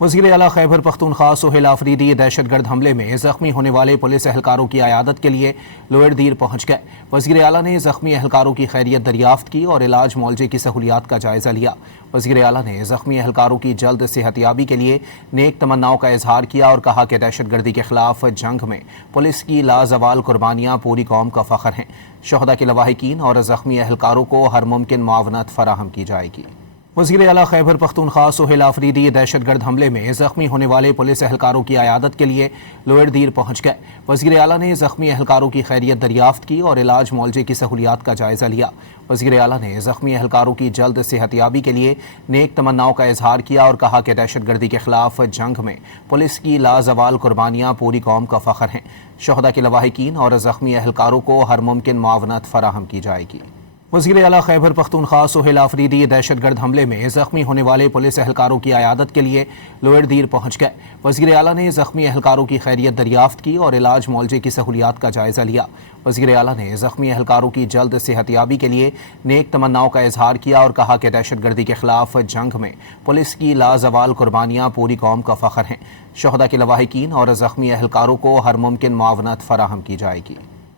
وزیر اعلیٰ خیبر پختونخوا سہیل آفریدی دہشت گرد حملے میں زخمی ہونے والے پولیس اہلکاروں کی عیادت کے لیے لوئر دیر پہنچ گئے۔ وزیر اعلیٰ نے زخمی اہلکاروں کی خیریت دریافت کی اور علاج معالجے کی سہولیات کا جائزہ لیا۔ وزیر اعلیٰ نے زخمی اہلکاروں کی جلد صحت یابی کے لیے نیک تمناؤں کا اظہار کیا اور کہا کہ دہشت گردی کے خلاف جنگ میں پولیس کی لازوال قربانیاں پوری قوم کا فخر ہیں۔ شہداء کے لواحقین اور زخمی اہلکاروں کو ہر ممکن معاونت فراہم کی جائے گی۔ وزیر اعلیٰ خیبر پختونخوا سہیل آفریدی دہشت گرد حملے میں زخمی ہونے والے پولیس اہلکاروں کی عیادت کے لیے لوئر دیر پہنچ گئے۔ وزیر اعلیٰ نے زخمی اہلکاروں کی خیریت دریافت کی اور علاج معالجے کی سہولیات کا جائزہ لیا۔ وزیر اعلیٰ نے زخمی اہلکاروں کی جلد صحت یابی کے لیے نیک تمناؤں کا اظہار کیا اور کہا کہ دہشت گردی کے خلاف جنگ میں پولیس کی لازوال قربانیاں پوری قوم کا فخر ہیں۔ شہداء کے لواحقین اور زخمی اہلکاروں کو ہر ممکن معاونت فراہم کی جائے گی۔ وزیر اعلیٰ خیبر پختونخوا سہیل آفریدی دہشت گرد حملے میں زخمی ہونے والے پولیس اہلکاروں کی عیادت کے لیے لوئر دیر پہنچ گئے۔ وزیر اعلیٰ نے زخمی اہلکاروں کی خیریت دریافت کی اور علاج معالجے کی سہولیات کا جائزہ لیا۔ وزیر اعلیٰ نے زخمی اہلکاروں کی جلد صحت یابی کے لیے نیک تمناؤں کا اظہار کیا اور کہا کہ دہشت گردی کے خلاف جنگ میں پولیس کی لازوال قربانیاں پوری قوم کا فخر ہیں۔ شہداء کے لواحقین اور زخمی اہلکاروں کو ہر ممکن معاونت فراہم کی جائے گی۔